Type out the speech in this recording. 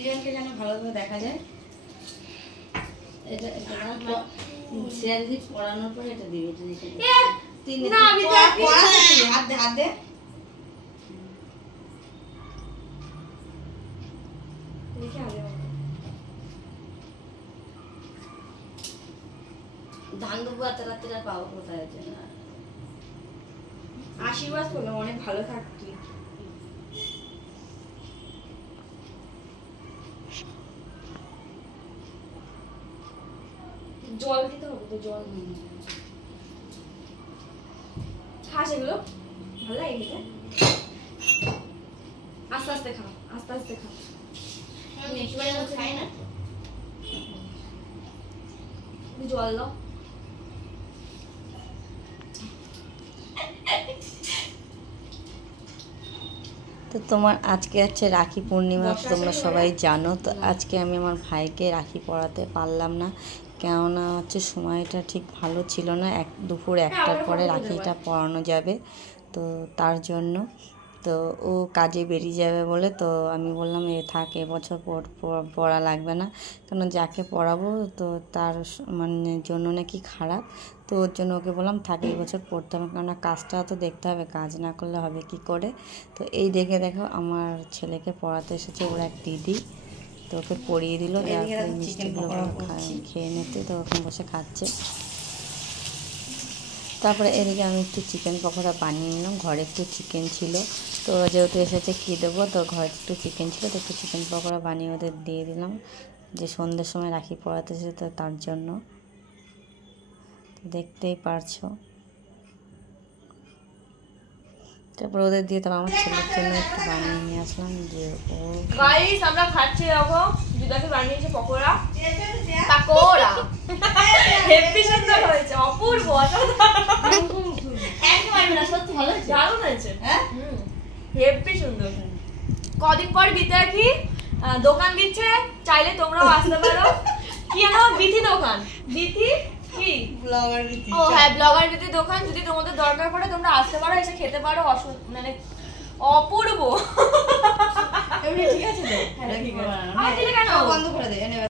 দুজনকে যেন ভালোভাবে দেখা যায়। এটা সিরিয়াসলি পড়ানোর পরে এটা দিবি, এটা দিবি। না আমি তো হাত দে, হাত দে। দেখি আগে ধান দুবো এত রাত্রে পাবো কোথায়? আশীর্বাদ করলাম অনেক ভালো থাকতি। জল দিতে হবে তো, জল খাস এগুলো ভালো লাগে খেতে। আস্তে আস্তে খাও, আস্তে আস্তে খাও। খাই না, জল দাও। তো তোমার আজকে হচ্ছে রাখি পূর্ণিমা, তোমরা সবাই জানো। তো আজকে আমি আমার ভাইকে রাখি পরাতে পারলাম না, কেননা হচ্ছে সময়টা ঠিক ভালো ছিল না। দুপুর 1টার পরে রাখিটা পরানো যাবে, তো তার জন্য তো ও কাজে বেরিয়ে যাবে বলে তো আমি বললাম থাক, এবছর পড়া লাগবে না, কারণ যাকে পড়াবো তো তার মানে জন্য নাকি খারাপ, তো ওর জন্য ওকে বললাম থাক, এই বছর পড়তে হবে, কেননা কাজটা তো দেখতে হবে, কাজ না করলে হবে কি করে। তো এই দেখো আমার ছেলেকে পড়াতে এসেছে ওর এক দিদি, তো ওকে পড়িয়ে দিল, তারপরে মিষ্টিগুলো খেয়ে নিতে, তো ওখানে বসে খাচ্ছে। তারপরে এদিকে আমি একটু চিকেন পকোড়া বানিয়ে নিলাম, ঘরে একটু চিকেন ছিল, তো যেহেতু এসেছে কী দেবো, তো ঘরে একটু চিকেন ছিল, তো একটু চিকেন পকোড়া বানিয়ে ওদের দিয়ে দিলাম, যে সন্ধ্যের সময় রাখি পরাতে এসেছে তো তার জন্য। তো দেখতেই পারছো। তারপর ওদের দিয়ে তারপর আমার ছেলের জন্য একটু বানিয়ে নিয়ে আসলাম, যে ও গাইস আমরা খাচ্ছি। দেখো দিদাকে বানিয়েছে পকোড়া, পাকোড়া হেভি সুন্দর হয়েছে, অপূর্ব, একেবারে না, সত্যি ভালো হয়েছে, দারুণ হয়েছে। হ্যাঁ হেভি সুন্দর। কদিন পর বিতা কি দোকান দিচ্ছে, চাইলে তোমরাও আসতে পারো। কি জানো, বিথি দোকান, বিথি কি ব্লগার বিথি, ও হ্যাঁ ব্লগার বিথি দোকান। যদি তোমাদের দরকার পড়ে তোমরা আসতে পারো, এসে খেতে পারো, মানে অপূর্ব। ঠিক আছে তো, বন্ধ করে দে।